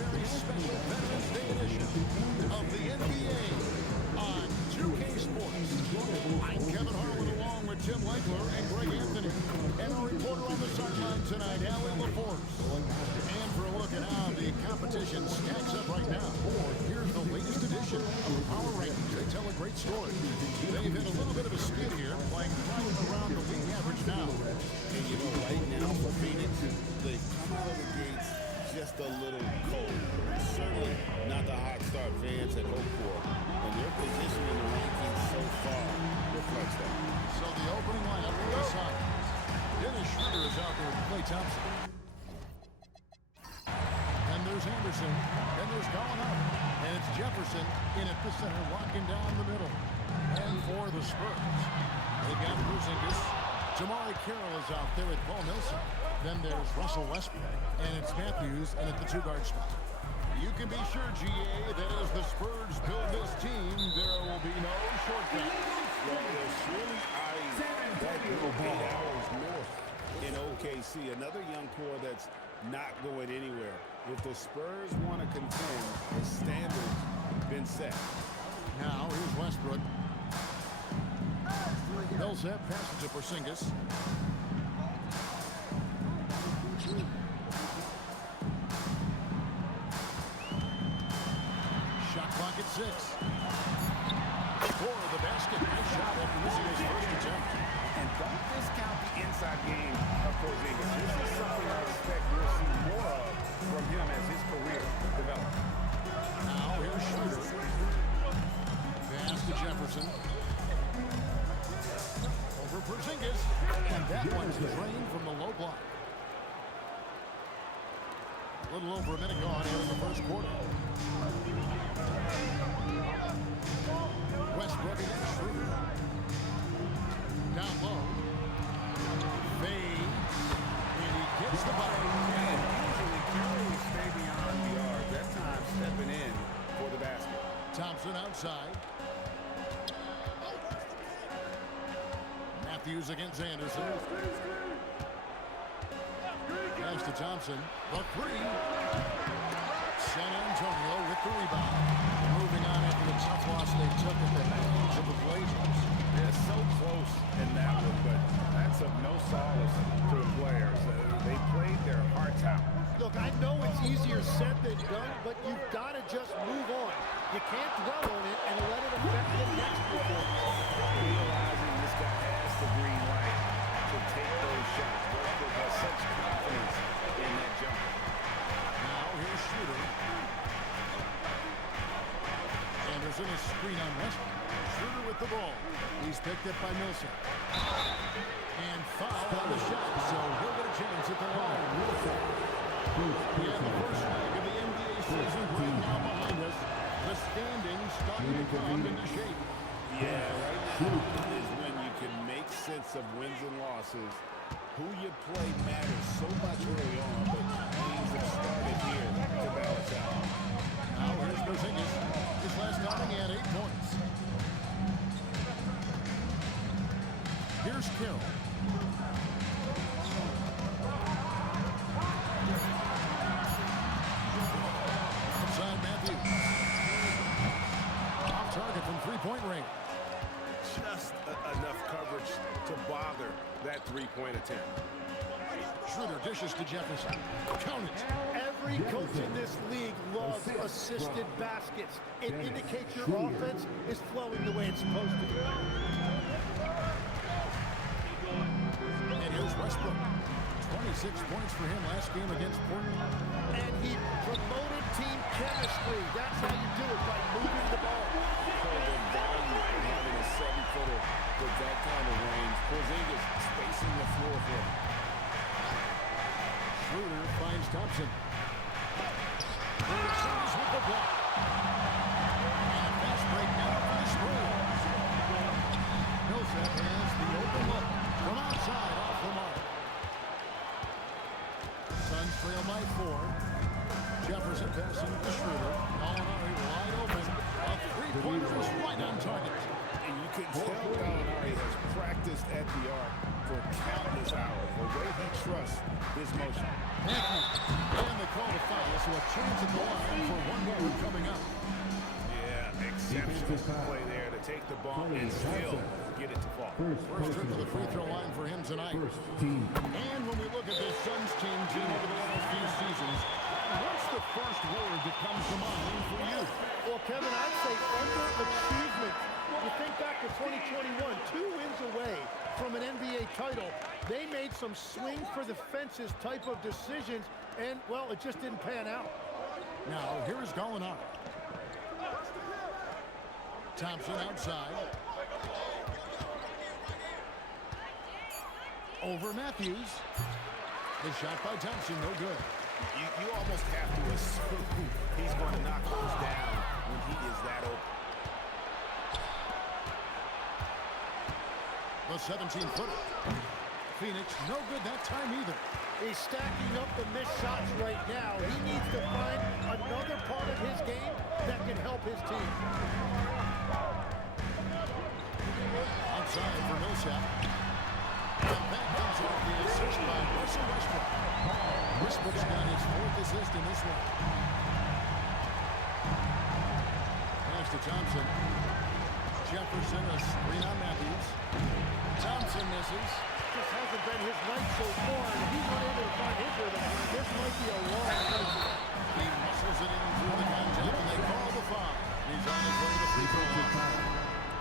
very special Veterans Day edition of the NBA on 2K Sports. I'm Kevin Harlan along with Tim Legler and Greg Anthony. And our reporter on the sideline tonight, Allie LaForce. And for a look at how the competition stacks up right now, here's the latest edition of the Power Rankings. They tell a great story. They've hit a little bit of a skid here, playing right around the league average now. And you know, right now for Phoenix, they've come out of the gates just a little cold. Certainly not the hot start fans had hoped for. And their position in the rankings so far reflects that. So the opening lineup for the Suns. Dennis Schroeder is out there with Klay Thompson. And there's Anderson. And there's Gallinari. And it's Jefferson in at the center, locking down the middle. And for the Spurs, they've got Porzingis. Jamari Carroll is out there with Paul Millsap. Then there's Russell Westbrook. And it's Matthews and at the two-guard spot. You can be sure, GA, that as the Spurs build this team, there will be no shortcuts. Well, they're surely eyeing that little 8 hours north in OKC. Another young core that's not going anywhere. If the Spurs want to contend, the standard's been set. Now, here's Westbrook. Millsap passes to Porzingis. Shot clock at 6. For the basket. Nice shot after missing his first attempt. And don't discount the inside game of Porzingis. This is something I expect we'll see more of from him as his career develops. Now here's Schroeder. Pass to Jefferson. Over Porzingis. And that one's drained from the low block. A little over a minute gone here in the first quarter. Westbrook against Schroeder. Down low. Fades. And he gets the ball. And usually Carroll will stay beyond the arc. That time stepping in for the basket. Thompson outside. Matthews against Anderson. Pass to Thompson. The three. San Antonio with the rebound. Moving on after the tough loss they took at the hands of the Blazers. They're so close in that one, but that's of no solace to the players. They played their hearts out. Look, I know it's easier said than done, but you've got to just move on. You can't dwell on it and let it affect the next performance. Realizing this guy has the green light to take those shots. Westbrook has such confidence in that jumper. Now here's Schroeder. Anderson is screen on Westbrook. Schroeder with the ball. He's picked up by Millsap. And foul on the shot, so he'll get a chance at the line. We have the first leg of the NBA season right now behind us. The standings starting to come into shape. Yeah, right now is when you can make sense of wins and losses. Who you play matters so much early on, but things have started here to balance out. Now here's Porzingis. His last outing, he had 8 points. Here's Carroll. Outside Matthews. Off target from three-point range. Just enough coverage to bother that three-point attempt. Schroeder dishes to Jefferson. Count it. Every coach in this league loves assisted baskets. It indicates your offense is flowing the way it's supposed to. And here's Westbrook. 26 points for him last game against Portland. And he promoted team chemistry. That's how you do it, by moving the ball. So the value in having a 7-footer with that kind of range. Porzingis spacing the floor for him. Schroeder finds Thompson. Porzingis with the block. And a fast break now for the Spurs. Millsap has the open look from outside off the mark. Suns trail by 4. Jefferson passing to Schroeder. Gallinari wide open. A three-pointer is right on target. And you can tell Gallinari has practiced at the arc for countless hours. The way he trusts his motion. Matthews. And they call the foul. So a chance at the line for one more coming up. Yeah, exceptional play there to take the ball and still get it to fall. First trip to the free throw line for him tonight. And when we look at this Suns team over the last few seasons, what's the first word that comes to mind for you? Well, Kevin, I'd say underachievement. You think back to 2021, 2 wins away from an NBA title. They made some swing for the fences type of decisions, and, well, it just didn't pan out. Now, here's Gallinari. Thompson outside. Over Matthews. The shot by Thompson, no good. You almost have to assume he's going to knock those down when he is that open. The 17-footer. Phoenix, no good that time either. He's stacking up the missed shots right now. He needs to find another part of his game that can help his team. Outside for Millsap. And that comes off the assist by Russell Westbrook. Westbrook's got his 4th assist in this one. Pass to Thompson. Jefferson, a screen on Matthews. Thompson misses. Just hasn't been his night so far, and he's unable to find his rhythm. This might be a long night. He muscles it in through the contact, and they call the foul. He's on his way to the free throw line.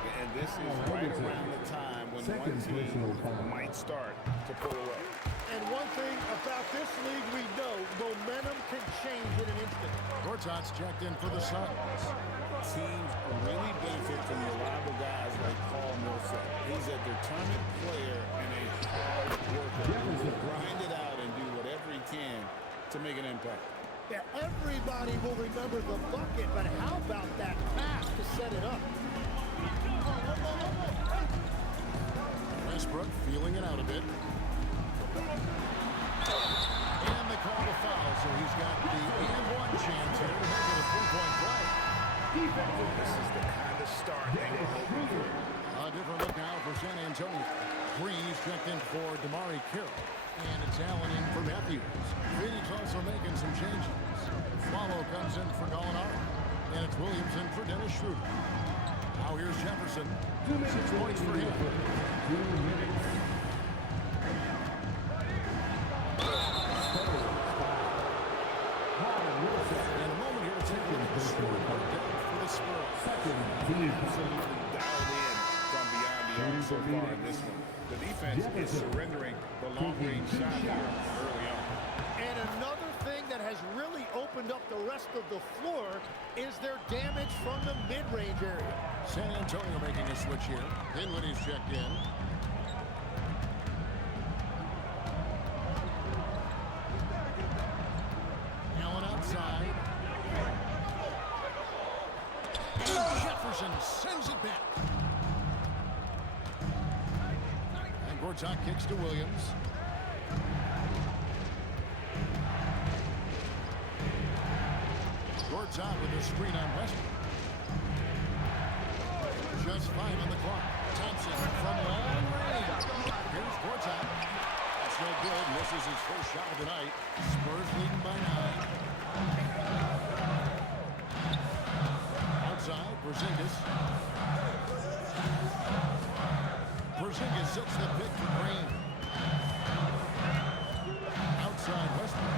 And this is right around the time when one team might start to pull away. And one thing about this league we know, momentum can change in an instant. Gortat's checked in for the Suns. Teams really benefit from reliable guys like Paul Millsap. He's a determined player and a hard worker who will grind it out and do whatever he can to make an impact. Yeah, everybody will remember the bucket, but how about that pass to set it up? Westbrook feeling it out a bit. And they call the foul, so he's got the and-one chance here to make it a 3-point play. This is the kind of start they were hoping for. A different look now for San Antonio. Green's checked in for DeMarre Carroll. And it's Allen in for Matthews. Phoenix also making some changes. Swallow comes in for Gallinari. And it's Williams in for Dennis Schroeder. Now here's Jefferson. 6 points for him. And a moment here to take a look at the scoreboard for the Spurs. Absolutely dialed in from beyond the arc so far in this one. The defense is surrendering the long-range shot here early on. And another thing that has really opened up the rest of the floor is their damage from the mid-range area. San Antonio making a switch here. Dinwiddie's checked in. Allen outside. And Jefferson sends it back. And Gortat kicks to Williams. Gortat with a screen on Westbrook. Just 5 on the clock. Thompson from long range. Here's Gortat. That's no good. Misses his first shot of the night. Spurs leading by 9. Outside, Porzingis. Porzingis sets the pick for Green. Outside, Westbrook.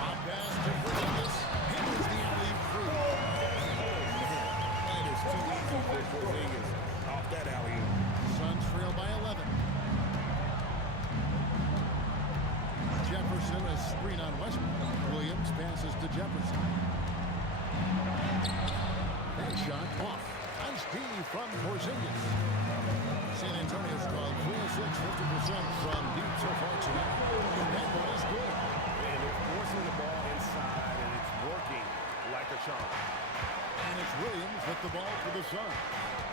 Hot pass to Porzingis. Hinders the alley free. That is too easy for Porzingis off that alley-oop. Suns trail by 11. Jefferson, a screen on Westbrook. Williams passes to Jefferson. That shot off. Nice D from Porzingis. San Antonio's gone 3 of 6, 50% from deep so far tonight. And that one is good. And they're forcing the ball inside, and it's working like a charm. And it's Williams with the ball for the Suns.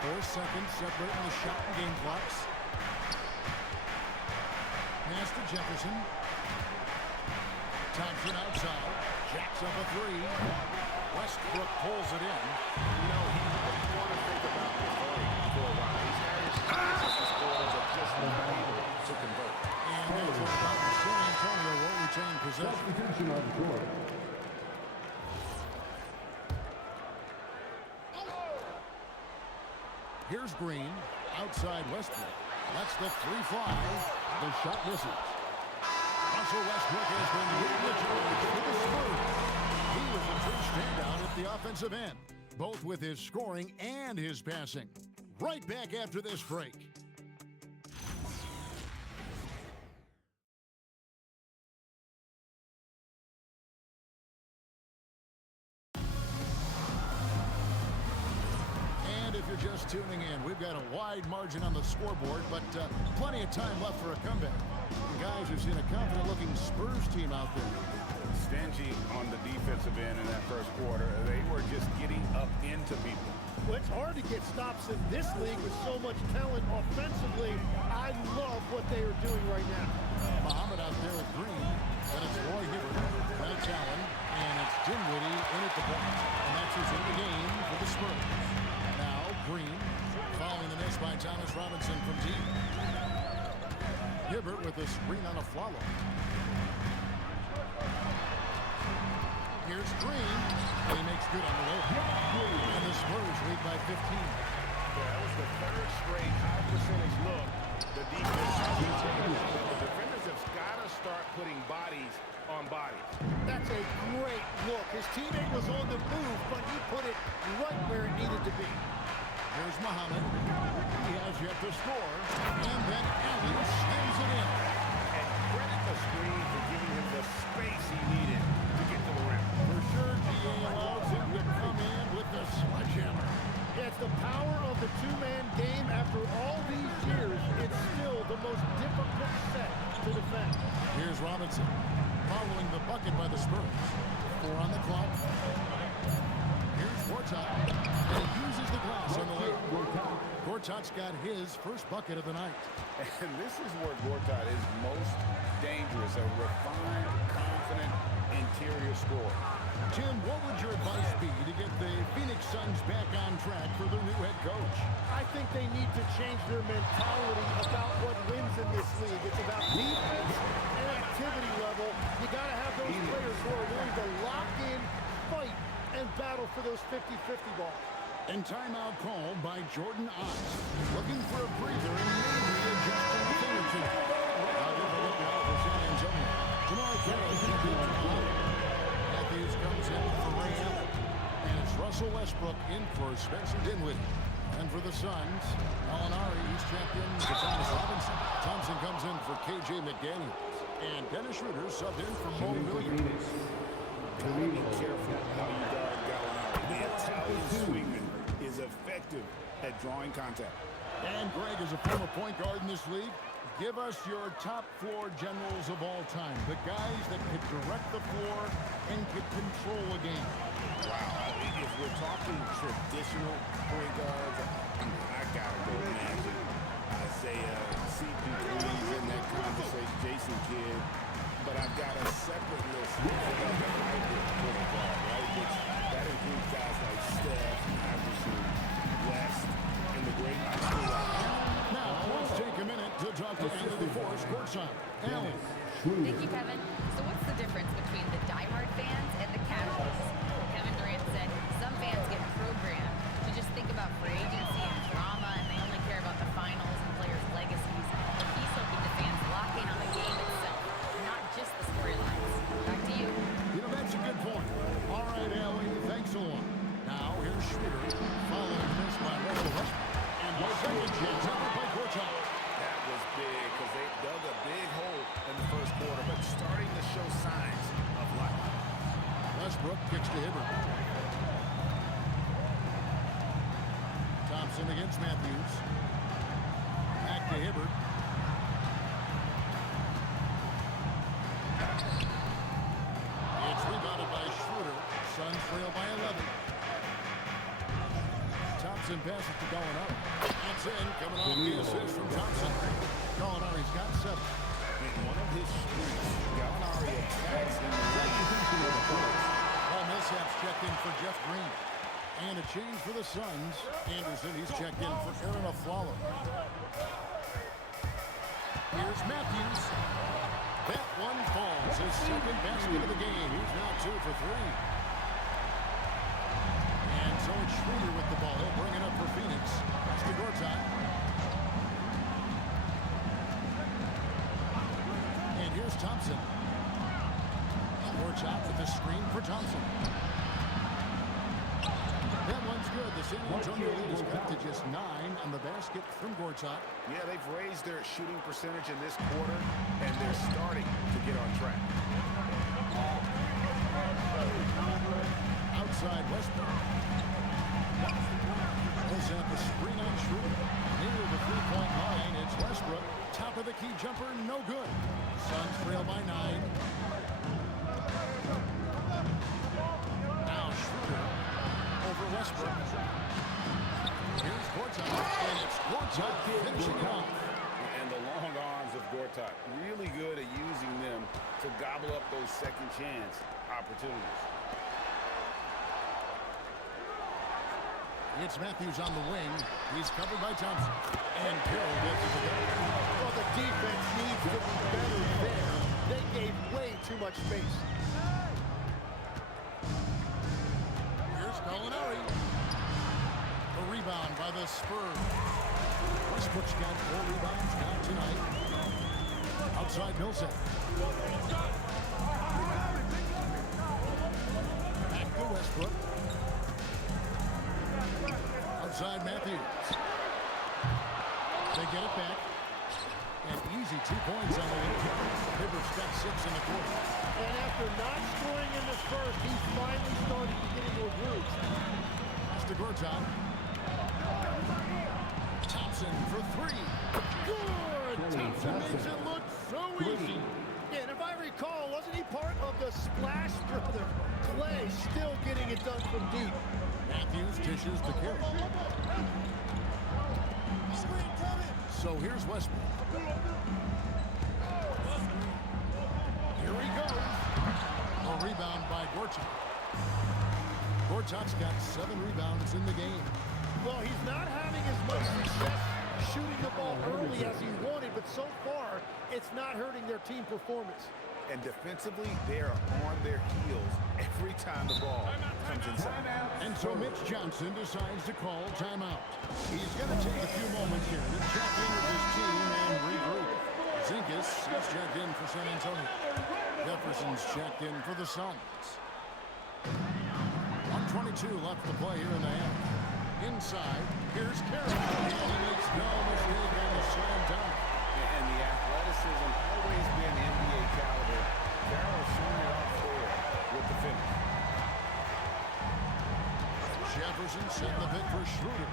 4 seconds separating the shot and game clocks. Pass to Jefferson. Thompson outside. Jacks up a 3. Westbrook pulls it in. You know, he didn't want to think about this for a while. He's had his chances to score, but just not able to convert. And that's about San Antonio will retain possession. Here's Green, outside Westbrook. That's the 3-5. The shot misses. Russell Westbrook has been leading the charge for the Spurs. He was a true standout at the offensive end, both with his scoring and his passing. Right back after this break. If you're just tuning in, we've got a wide margin on the scoreboard, but plenty of time left for a comeback. Guys, we've seen a confident-looking Spurs team out there. Stingy on the defensive end in that first quarter. They were just getting up into people. Well, it's hard to get stops in this league with so much talent offensively. I love what they are doing right now. Muhammad out there with Green. Then it's Roy Hibbert. Then it's Allen. And it's Dinwiddie in at the point. And that's who's in the game for the Spurs. Now Green following the miss by Thomas Robinson from deep. Hibbert with a screen on a follow. Here's Green. And he makes good on the way. And the Spurs lead by 15. That was the third straight high percentage look. The defense has been taking it. The defenders have got to start putting bodies on bodies. That's a great look. His teammate was on the move, but he put it right where it needed to be. Here's Muhammad. He has yet to score. And then Allen slams it in. And credit the screen for giving him the space he needed to get to the rim. For sure, GA allows him to come in with the sledgehammer. Yeah, it's the power of the two-man game. After all these years, it's still the most difficult set to defend. Here's Robinson following the bucket by the Spurs. 4 on the clock. Here's Gortat. And he uses the glass on the lane. Gortat's got his first bucket of the night. And this is where Gortat is most dangerous, a refined, confident interior scorer. Tim, what would your advice be to get the Phoenix Suns back on track for their new head coach? I think they need to change their mentality about what wins in this league. It's about defense and activity level. You got to have those players who are willing to lock in, fight, and battle for those 50-50 balls. And timeout called by Jordan Ott. Looking for a breather and maybe adjusting a thing or two. How difficult now for San Antonio. Tomorrow, Matthews comes in for Ray Allen. And it's Russell Westbrook in for Spencer Dinwiddie. And for the Suns, Molinari, he's checked in for Thomas Robinson. Thompson comes in for KJ McDaniels. And Dennis Schroeder subbed in for Mo Williams. Gotta be careful how you guard Gallinari. The Italian swingman is effective at drawing contact. And Greg is a former point guard in this league. Give us your top floor generals of all time. The guys that could direct the floor and could control a game. Wow. If we're talking traditional point guards, I gotta go Magic. Isaiah, CP3's in that conversation, Jason Kidd. But I've got a separate list for the hybrid point guard, right? Which that includes guys like Steph, Iverson, West, and the great Michael. Now, let's take a minute to talk to Anthony Forrest courtside. Allen. Thank you, Kevin. So what's the difference between the diehard fans and the casuals? Kevin Durant said some fans get programmed to just think about free agency and drama, and they only care about the finals and players' legacies. But he's hoping the fans lock in on the game itself, not just the storylines. Back to you. You know, that's a good point. All right, Allen, thanks a lot. Now, here's Schroeder following this by Russell Westbrook. And the second chance effort by Gortat. That was big because they dug a big hole in the first quarter, but starting to show signs of life. Westbrook kicks to Hibbert. Thompson against Matthews. Back to Hibbert. It's rebounded by Schroeder. Suns trail by 11. Thompson passes to Gallinari. That's in, coming off the assist from Thompson. Gallinari's got 7. In one of his streaks, Gallinari attacks in the lane. Paul Millsap's checked in for Jeff Green. And a change for the Suns. Anderson, he's checked in for Aaron Aflalo. Here's Matthews. That one falls. His second basket of the game. He's now 2 for 3. And so it's Schroeder with the ball. He'll bring it up for Phoenix. That's to Gortat. And here's Thompson. Gortat with the screen for Thompson. That one's good. The San Antonio lead is cut to just 9 on the basket from Gortat. Yeah, they've raised their shooting percentage in this quarter, and they're starting to get on track. Outside Westbrook. Goes at the screen on Schroeder. Near the three-point line, it's Westbrook. Top of the key jumper, no good. Suns trail by 9. Now Schroeder over Westbrook. Here's Gortat, and it's Gortat finishing it off. And the long arms of Gortat, really good at using them to gobble up those second chance opportunities. It's Matthews on the wing. He's covered by Thompson. And Carroll gets it to go. Well, the defense needs to be better there. They gave way too much space. Here's Gallinari. A rebound by the Spurs. Westbrook's got 4 rebounds now tonight. Outside Millsap. Back to Westbrook. Outside Matthews. They get it back. And easy 2 points on the way. Hibbers got 6 in the quarter. And after not scoring in the first, he's finally starting to get into a groove. That's to Gortat. Thompson for 3. Good! Thompson makes it look so easy. Yeah, and if I recall, wasn't he part of the Splash Brother? Clay still getting it done from deep. Matthews dishes to Carroll. So here's Westbrook. Here he goes. A rebound by Gortat. Gortat's got 7 rebounds in the game. Well, he's not having as much success shooting the ball early as he wanted, but so far, it's not hurting their team performance. And defensively, they are on their heels every time the ball comes inside. And so Mitch Johnson decides to call timeout. He's going to take a few moments here to check in with his team and regroup. Zinkas has checked in for San Antonio. Jefferson's checked in for the Suns. 1:22 left to play here in the half. Inside, here's Carroll. And he makes no mistake on the slam dunk. And the athleticism always been NBA caliber. Carroll showing it off there with the finish. Jefferson set the pick for Schroeder.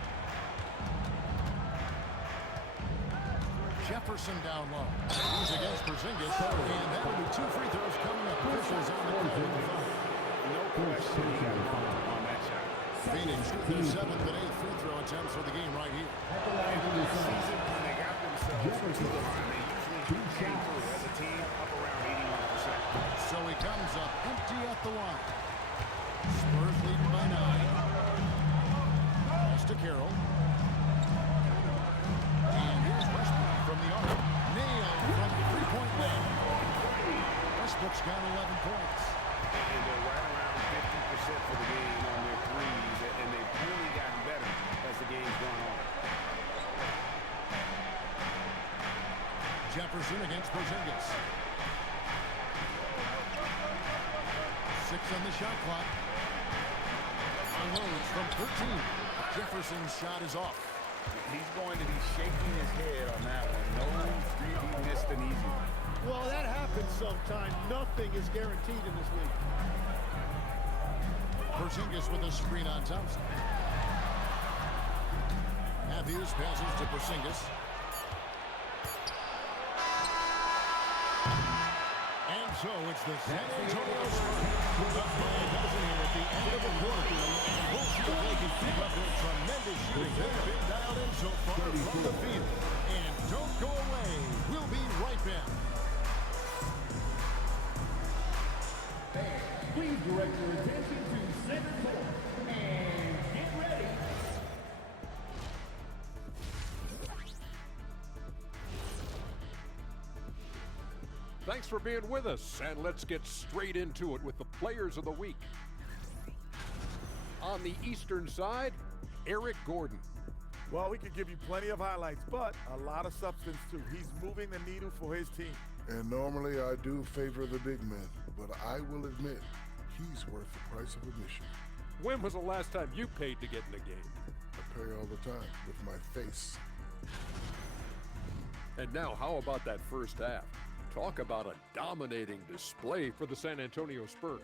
Jefferson down low. He's against Porzingis. And that will be 2 free throws coming up. Officials on the court. No question he got wrong on that shot. Phoenix with their 7th and 8th free throw attempts for the game right here. And this season, when they got themselves to the line, they usually came through as a team up around 81%. So he comes up empty at the line. Spurs leading by 9. Pass to Carroll. And here's Westbrook from the arc. Nailed from the three-point line. Westbrook's got 11 points. And they're right around 50% for the game on their threes, and they've really gotten better as the game's gone on. Jefferson against Porzingis. 6 on the shot clock. Unloads from 13. Jefferson's shot is off. He's going to be shaking his head on that one. No, he missed an easy one. Well, that happens sometimes. Nothing is guaranteed in this league. Porzingis with a screen on Thompson. Matthews passes to Porzingis. And so it's the San Antonio Spurs up by a dozen here at the end of the quarter. And we'll see if they can keep up their tremendous shooting. They've been dialed in so far from the field. And don't go away. We'll be right back. Please direct your attention to center court and get ready. Thanks for being with us, and let's get straight into it with the Players of the Week. On the Eastern side, Eric Gordon. Well, we could give you plenty of highlights, but a lot of substance too. He's moving the needle for his team. And normally I do favor the big men, but I will admit he's worth the price of admission. When was the last time you paid to get in the game? I pay all the time with my face. And now, how about that first half? Talk about a dominating display for the San Antonio Spurs.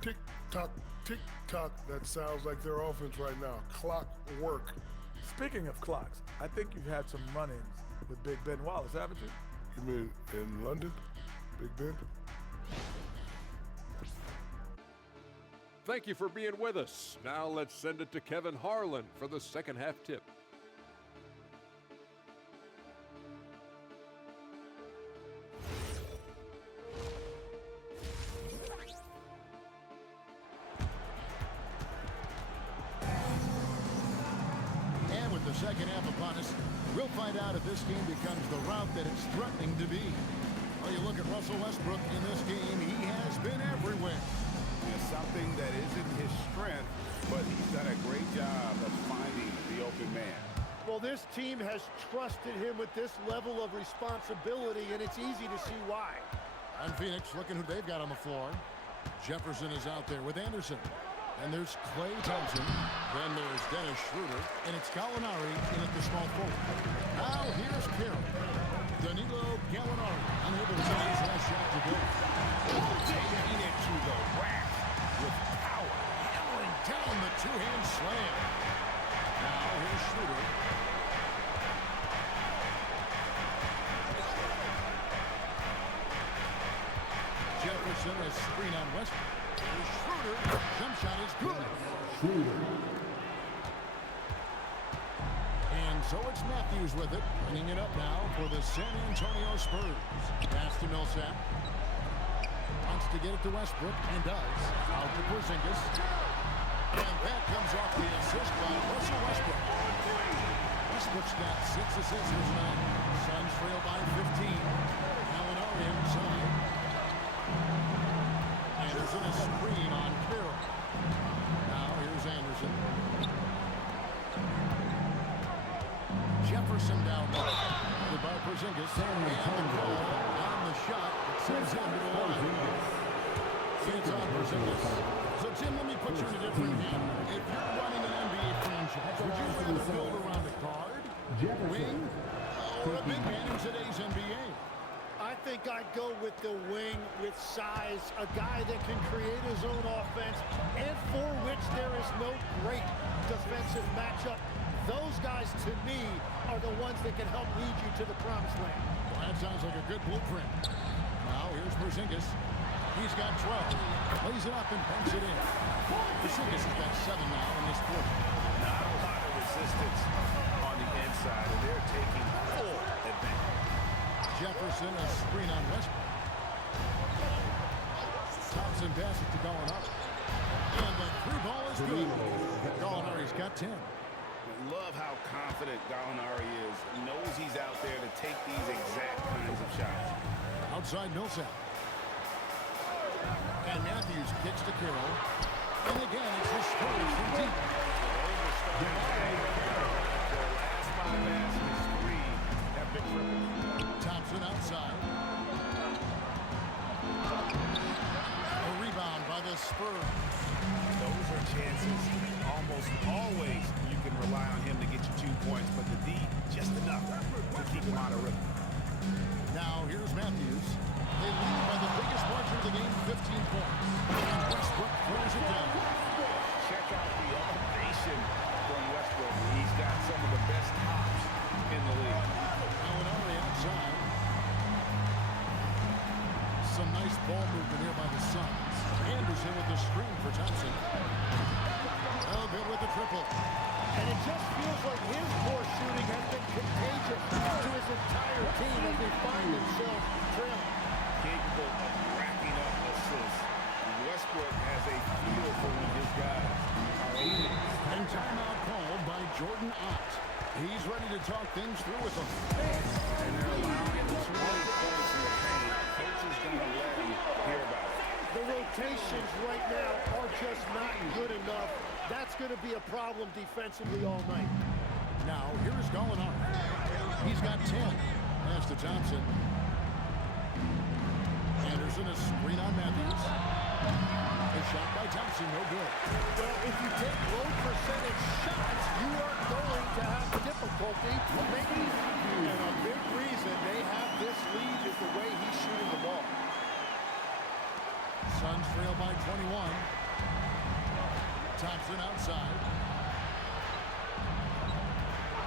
Tick-tock, tick-tock. That sounds like their offense right now. Clockwork. Speaking of clocks, I think you've had some run-ins with Big Ben Wallace, haven't you? You mean in London, Big Ben? Thank you for being with us. Now let's send it to Kevin Harlan for the second half tip. And with the second half upon us, we'll find out if this game becomes the route that it's threatening to be. Well, you look at Russell Westbrook in this game, he has been everywhere. Something that isn't his strength, but he's done a great job of finding the open man. Well, this team has trusted him with this level of responsibility, and it's easy to see why. And Phoenix, looking who they've got on the floor. Jefferson is out there with Anderson. And there's Klay Thompson. Then there's Dennis Schroeder. And it's Gallinari in at the small forward. Now here's Carroll. Danilo Gallinari unable to get his last shot to go. Taking it to the rack with power. Hammering down the two-hand slam. Now here's Schroeder. Jefferson a screen on Westbrook. Here's Schroeder. Jump shot is good. And so it's Matthews with it, bringing it up now for the San Antonio Spurs. Pass to Millsap. Wants to get it to Westbrook, and does. Out to Porzingis. And that comes off the assist by Russell Westbrook. Westbrook's got 6 assists tonight. Suns trail by 15. Gallinari inside. Anderson a screen on Carroll. Now here's Anderson. Jefferson down low. By Porzingis. And the call on the shot. It sends him to the line. It's on Porzingis. So, Tim, let me put you in a different game. If you're running an NBA franchise, would you rather build around a guard, wing, or a big man in today's NBA? I think I'd go with the wing with size, a guy that can create his own offense and for which there is no great defensive matchup. Those guys, to me, are the ones that can help lead you to the promised land. Well, that sounds like a good blueprint. Now, here's Porzingis. He's got 12. Lays it up and banks it in. Porzingis has got 7 now in this quarter. Not a lot of resistance on the inside, and they're taking full advantage. Jefferson a screen on Westbrook. Thompson passes to Gallinari. And the 3-ball is good. Gallinari's got 10. Love how confident Gallinari is. Knows he's out there to take these exact kinds of shots. Outside Millsap. And Matthews kicks to Carroll. And again, it's the Spurs from deep. The last 5 baskets, 3 have been tripled. Thompson outside. A rebound by the Spurs. Those are chances. Almost always you can rely on him to get you 2 points, but the D, just enough to keep him out of rhythm. Now here's Matthews. They lead by the biggest margin of the game, 15 points. And Westbrook throws it down. Check out the elevation from Westbrook. He's got some of the best hops in the league. Gallinari outside. Some nice ball movement here by the Suns. Anderson with the screen for Thompson. Oh, good with the triple. And it just feels like his poor shooting has been contagious to his entire team as they find themselves trailing. Capable of racking up assists. Westbrook has a feel for when his guys are able. And timeout called by Jordan Ott. He's ready to talk things through with them. And they're allowing 20 points going to let him hear about it. The rotations right now are just not good enough. That's going to be a problem defensively all night. Now, here's Gallinari. He's got 10. Pass to Thompson. Anderson, a screen on Matthews. A shot by Thompson, no good. Well, if you take low percentage shots, you are going to have difficulty making it. And a big reason they have this lead is the way he's shooting the ball. Suns trail by 21. Thompson outside.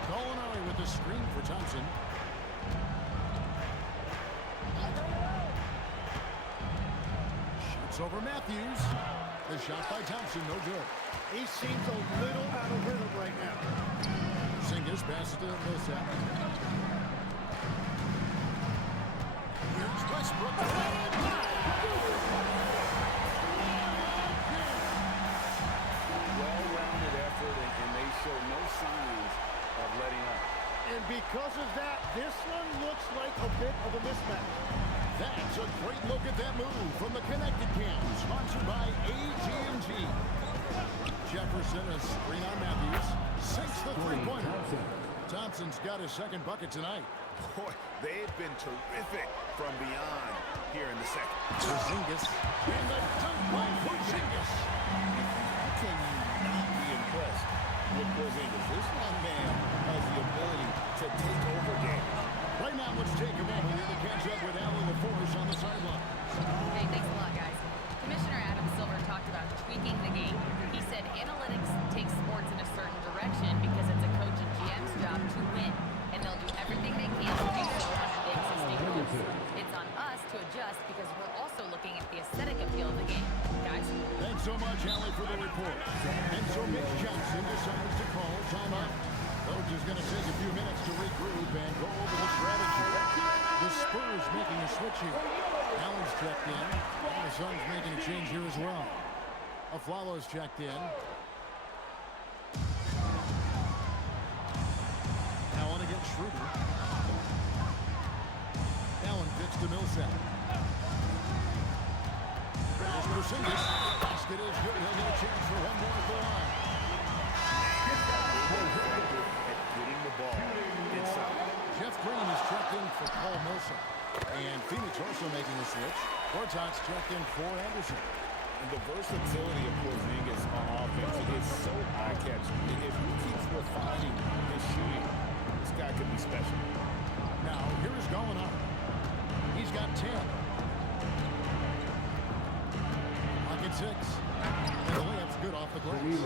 Gallinari with the screen for Thompson. Shoots over Matthews. The shot by Thompson, no good. He seems a little out of rhythm right now. Singers passes to Millsap. Here's Westbrook. Well-rounded effort, and they show no signs of letting up. And because of that, this one looks like a bit of a mismatch. That's a great look at that move from the Connected Cam, sponsored by AT&T. Jefferson, a screen on Matthews, sinks the three-pointer. Thompson's got his second bucket tonight. Boy, they've been terrific from beyond here in the second. Porzingis, and the dunk by Porzingis. How can you not be impressed with Porzingis? This young man has the ability to take over games. Right now, let's take a moment here to catch up with Allen LaForce on the sideline. Hey, thanks a lot, guys. Commissioner Adam Silver talked about tweaking the game. He said analytics take sports in a certain direction because it's a coach and GM's job to win, and they'll do everything they can to do so on the existing goals. It's on us to adjust because we're also looking at the aesthetic appeal of the game, guys. Thanks so much, Allie, for the report. And so Mitch Johnson decides to call timeout. Coach is going to take a few minutes to regroup and go over the strategy. The Spurs making a switch here. Allen's checked in. And the Suns making a change here as well. Aflalo's checked in. Allen against Schroeder. Allen fits to Millsap. There's Porzingis. Basket is good. He'll get a chance for one more at the line. Getting the ball inside. Jeff Green is checked in for Paul Millsap. And Phoenix also making a switch. Gortat's checked in for Anderson. And the versatility of Porzingis on offense is so eye-catching. If he keeps refining his shooting, this guy could be special. Now, here is Gallinari. He's got 10. Pocket 6. And the layup's good off the glass.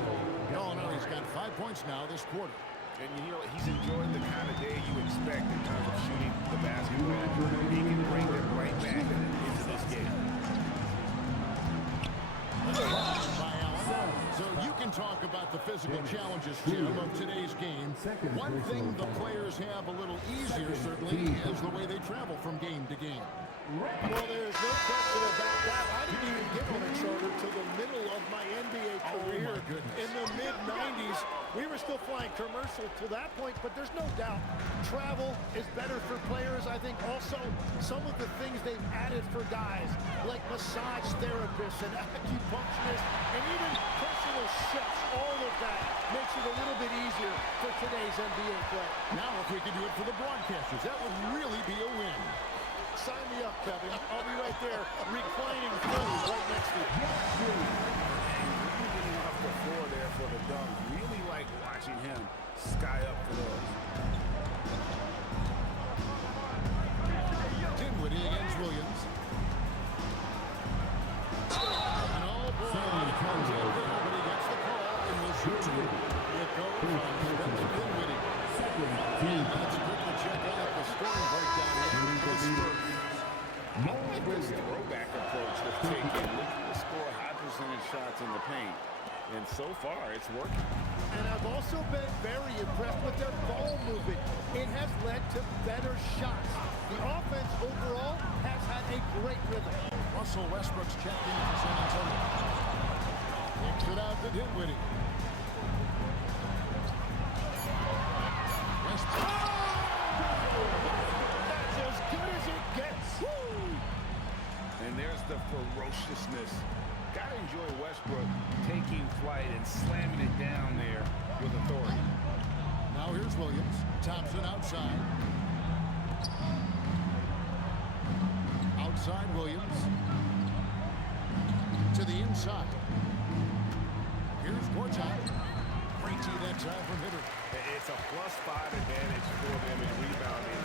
Gallinari's got 5 points now this quarter. And you know, he's enjoying the kind of day you expect in terms of shooting the basketball. He can bring them right back into this game. By Allen. So you can talk about the physical challenges, Jim, of today's game. One thing the players have a little easier, certainly, is the way they travel from game to game. Well, there's no question about that. I didn't even get on a charter till the middle of my NBA career. my goodness. In the mid-90s, we were still flying commercial to that point, but there's no doubt travel is better for players. I think also some of the things they've added for guys, like massage therapists and acupuncturists, and even personal chefs, all of that makes it a little bit easier for today's NBA play. Now, if we could do it for the broadcasters, that would really be a win. Sign me up, Kevin. I'll be right there, reclining fully right next to you. Getting off the floor there for the dunk. Really like watching him sky up for those. Dinwiddie against Williams. And oh boy, Dinwiddie gets the call and will shoot two. It goes from Dinwiddie. And let's quickly check out the scoring breakdown here for the Spurs. I like this throwback approach they've taken. Looking to score high percentage shots in the paint. And so far, it's working. And I've also been very impressed with their ball movement. It has led to better shots. The offense overall has had a great rhythm. Russell Westbrook's checked in for San Antonio. Kicks it out to Dinwiddie. Westbrook. That's as good as it gets. Woo! And there's the ferociousness. Gotta enjoy Westbrook taking flight and slamming it down there with authority. Now here's Williams. Thompson outside. Outside Williams. To the inside. Here's Gortat. Great tee that time from Hibbert. It's a +5 advantage for them in rebounding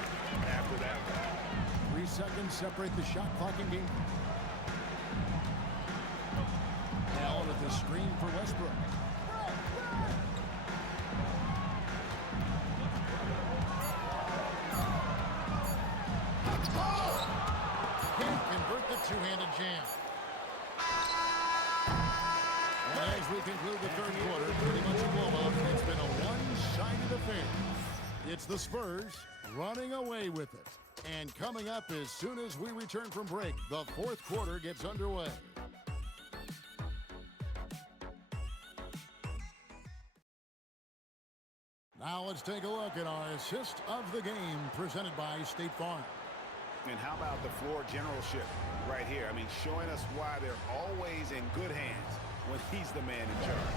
after that one. 3 seconds separate the shot clock and game. Allen at the screen for Westbrook. Can't convert the two-handed jam. And as we conclude the third quarter, pretty much a blowout. It's been a one-sided affair. It's the Spurs running away with it. And coming up as soon as we return from break, the fourth quarter gets underway. Now let's take a look at our assist of the game presented by State Farm. And how about the floor generalship right here? I mean, showing us why they're always in good hands when he's the man in charge.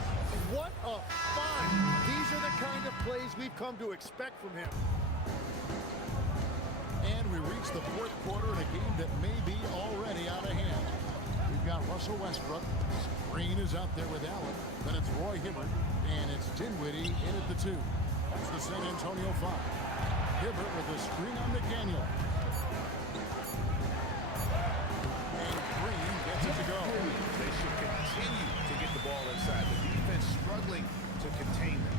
What a find! These are the kind of plays we've come to expect from him. And we reach the fourth quarter in a game that may be already out of hand. We've got Russell Westbrook. Screen is out there with Allen. Then it's Roy Hibbert. And it's Dinwiddie in at the 2. That's the San Antonio 5. Hibbert with the screen on McDaniel. And Green gets it to go. They should continue to get the ball inside. The defense struggling to contain them.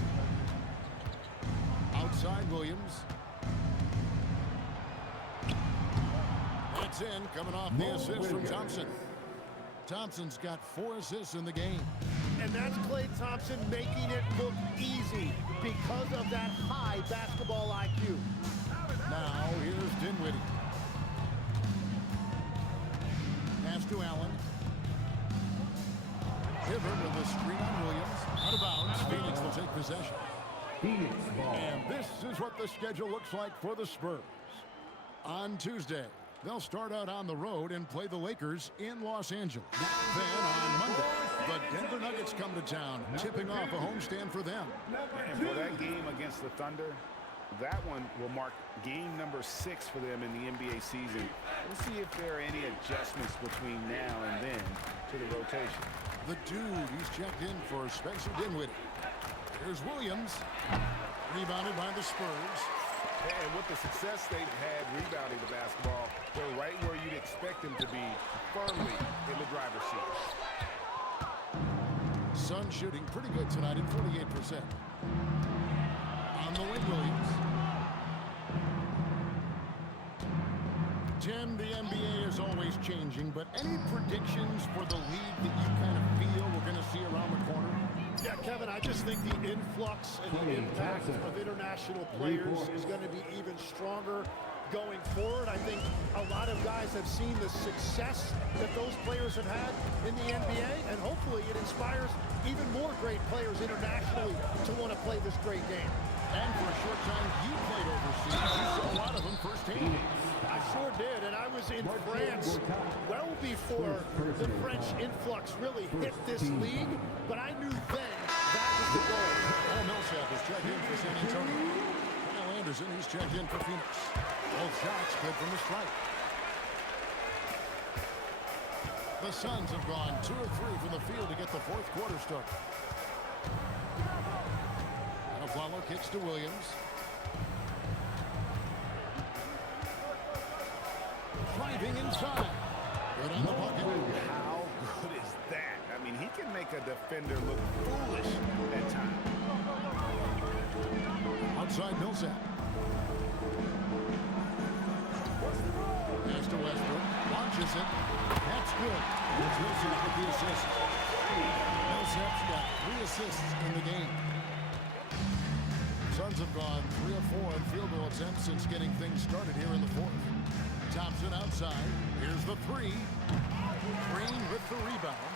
Outside Williams. That's in, coming off the assist from Thompson. Thompson's got 4 assists in the game. And that's Klay Thompson making it look easy because of that high basketball IQ. Now here's Dinwiddie. Pass to Allen. Hibbert with the screen on Williams. Out of bounds. Phoenix will take possession. Phoenix ball. And this is what the schedule looks like for the Spurs. On Tuesday, they'll start out on the road and play the Lakers in Los Angeles. Then on Monday, the Denver Nuggets come to town, tipping off a homestand for them. And for that game against the Thunder, that one will mark game number 6 for them in the NBA season. We'll see if there are any adjustments between now and then to the rotation. The dude, he's checked in for Spencer Dinwiddie. Here's Williams, rebounded by the Spurs. And with the success they've had rebounding the basketball, they're right where you'd expect them to be, firmly in the driver's seat. Suns shooting pretty good tonight at 48%. On the wing, Williams. Tim, the NBA is always changing, but any predictions for the league that you kind of feel we're going to see around the corner? Yeah, Kevin, I just think the influx and the impact of international players is going to be even stronger going forward. I think a lot of guys have seen the success that those players have had in the NBA, and hopefully it inspires even more great players internationally to want to play this great game. And for a short time, you played overseas. You saw a lot of them firsthand. I sure did, and I was in France well before the French influx really hit this league, but I knew then that was the goal. Paul Millsap is checked in for San Antonio. Kyle Anderson, he's checked in for Phoenix. Both shots good from the strike. The Suns have gone 2 of 3 from the field to get the fourth quarter started. And a follow kicks to Williams. Driving inside. Good on the bucket. How good is that? I mean, he can make a defender look foolish at times. Outside Millsap. Pass to Westbrook. Launches it. That's good. It's Millsap with the assist. Millsap's got 3 assists in the game. Suns have gone 3 of 4 on field goal attempts since getting things started here in the fourth. Thompson outside. Here's the 3. Green with the rebound.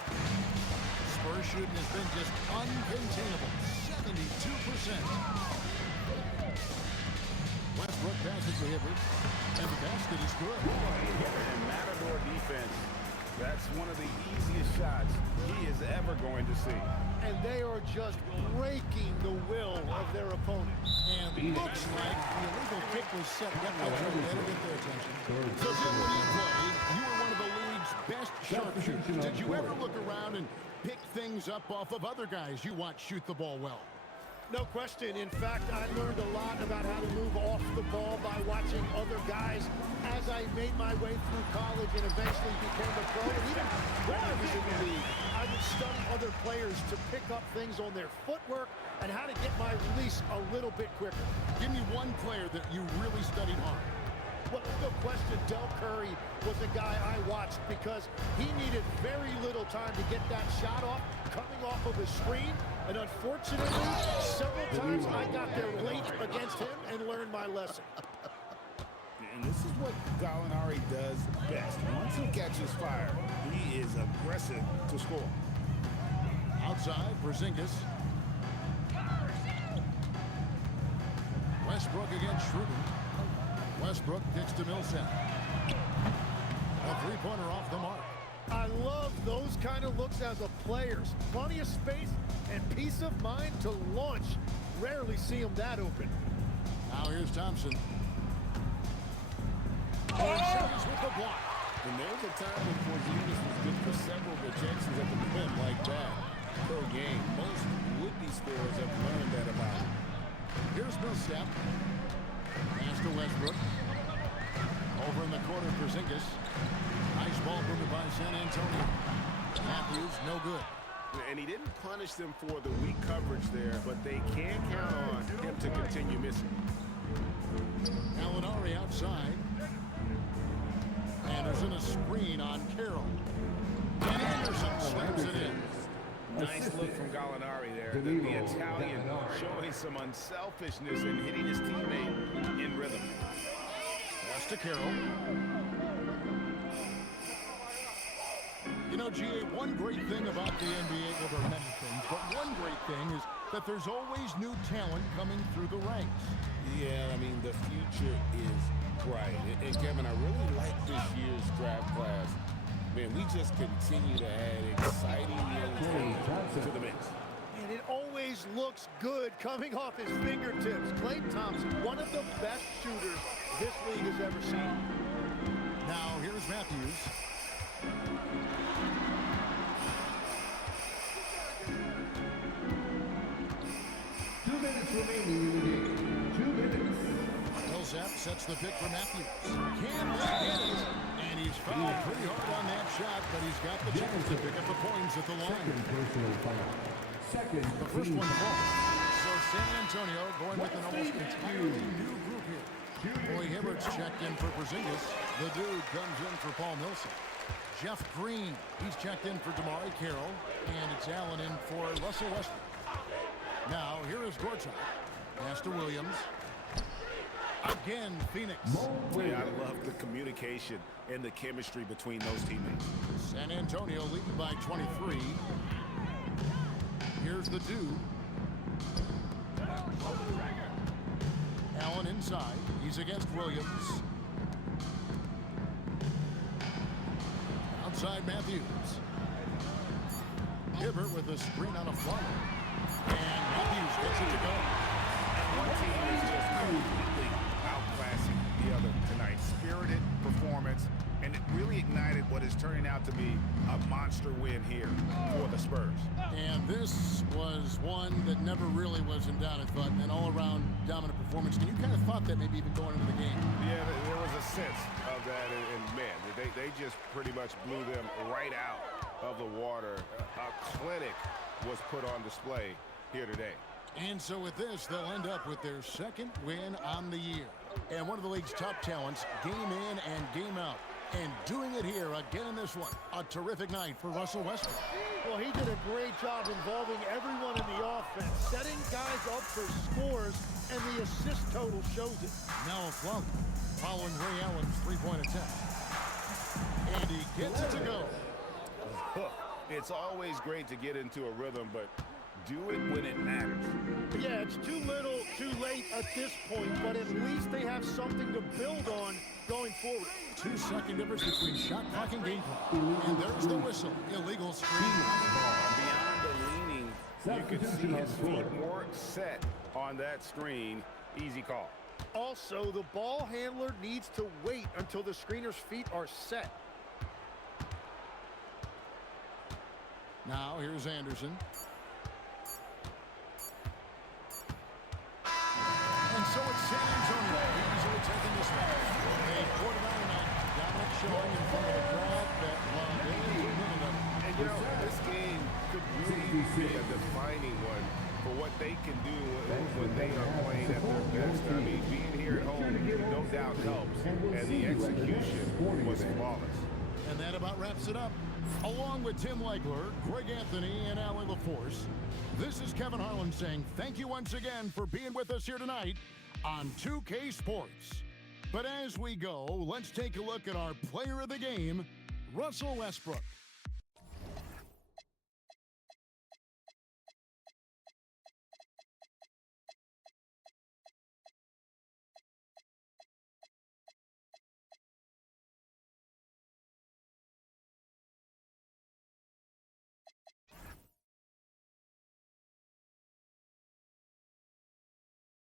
Spurs shooting has been just uncontainable. 72%. Westbrook passes to Hibbert. And the basket is good. And Matador defense That's one of the easiest shots he is ever going to see. And they are just breaking the will of their opponent. And looks like the illegal kick was set. That'll get their attention. So, Tim, when you played, you were one of the league's best sharpshooters. Did you ever look around and pick things up off of other guys you watch shoot the ball well? No question. In fact, I learned a lot about how to move off the ball by watching other guys as I made my way through college and eventually became a pro. And even when I was in the league, I would study other players to pick up things on their footwork and how to get my release a little bit quicker. Give me one player that you really studied hard. Well, no question, Del Curry was a guy I watched because he needed very little time to get that shot off coming off of a screen. And unfortunately, several times I got there late against him and learned my lesson. And this is what Gallinari does best. Once he catches fire, he is aggressive to score. Outside, Porzingis. Westbrook against Schroeder. Westbrook kicks to Millsap. A three-pointer off the mark. I love those kind of looks as a player. Plenty of space and peace of mind to launch. Rarely see him that open. Now here's Thompson. Porzingis with the block. And there's a time when Porzingis was good for several rejections at the rim like that per game. Most would-be scorers have learned that about him. Here's Millsap. Pass to Westbrook. Over in the corner, Porzingis. Nice ball movement by San Antonio. Matthews, no good. And he didn't punish them for the weak coverage there, but they can count on him to continue missing. Gallinari outside. Anderson a screen on Carroll. And Anderson slams it in. Nice look from Gallinari there. The Italian showing some unselfishness and hitting his teammate in rhythm. Pass to Carroll. You know, GA, one great thing about the NBA, well, there are many things, but one great thing is that there's always new talent coming through the ranks. Yeah, I mean, the future is bright. And Kevin, I really like this year's draft class. Man, we just continue to add exciting young talent to the mix. And it always looks good coming off his fingertips. Klay Thompson, one of the best shooters this league has ever seen. Now, here's Matthews. Millsap sets the pick for Matthews. Can they get it? And he's fouled pretty hard on that shot, but he's got the chance to pick up the points at the line. The first one falls. So San Antonio going with an almost entirely new group here. Roy Hibbert's checked in for Porzingis. The dude comes in for Paul Millsap. Jeff Green, he's checked in for Damari Carroll. And it's Allen in for Russell Westbrook. Now, here is Gortat. Pass to Williams. Again, Phoenix. Yeah, I love the communication and the chemistry between those teammates. San Antonio leading by 23. Here's the dude. Allen inside. He's against Williams. Outside Matthews. Hibbert with a screen on a floater. And Matthews gets it to go. One team is just completely outclassing the other tonight. Spirited performance, and it really ignited what is turning out to be a monster win here for the Spurs. And this was one that never really was in doubt, I thought, an all-around dominant performance. And you kind of thought that maybe even going into the game. Yeah, there was a sense of that, and man, they just pretty much blew them right out of the water. A clinic was put on display here today. And so with this, they'll end up with their second win on the year. And one of the league's top talents, game in and game out. And doing it here again in this one. A terrific night for Russell Westbrook. Well, he did a great job involving everyone in the offense, setting guys up for scores, and the assist total shows it. Now a flunk following Ray Allen's three-point attempt. And he gets it to go. It's always great to get into a rhythm, but do it when it matters. Yeah, it's too little, too late at this point, but at least they have something to build on going forward. 2-second difference between shot clock and game clock. And there's the whistle. Illegal screen. Beyond the leaning, you could see his feet more set on that screen. Easy call. Also, the ball handler needs to wait until the screener's feet are set. Now here's Anderson. And so it's San Antonio easily taking this one. A quarter-hour night. Dominic showing in front of the crowd that loved every minute of it. And, you know, this game could really be a defining one for what they can do when they are playing at their best. I mean, being here at home no doubt helps, and the execution was flawless. And that about wraps it up. Along with Tim Legler, Greg Anthony, and Allie LaForce, this is Kevin Harlan saying thank you once again for being with us here tonight on 2K Sports. But as we go, let's take a look at our player of the game, Russell Westbrook.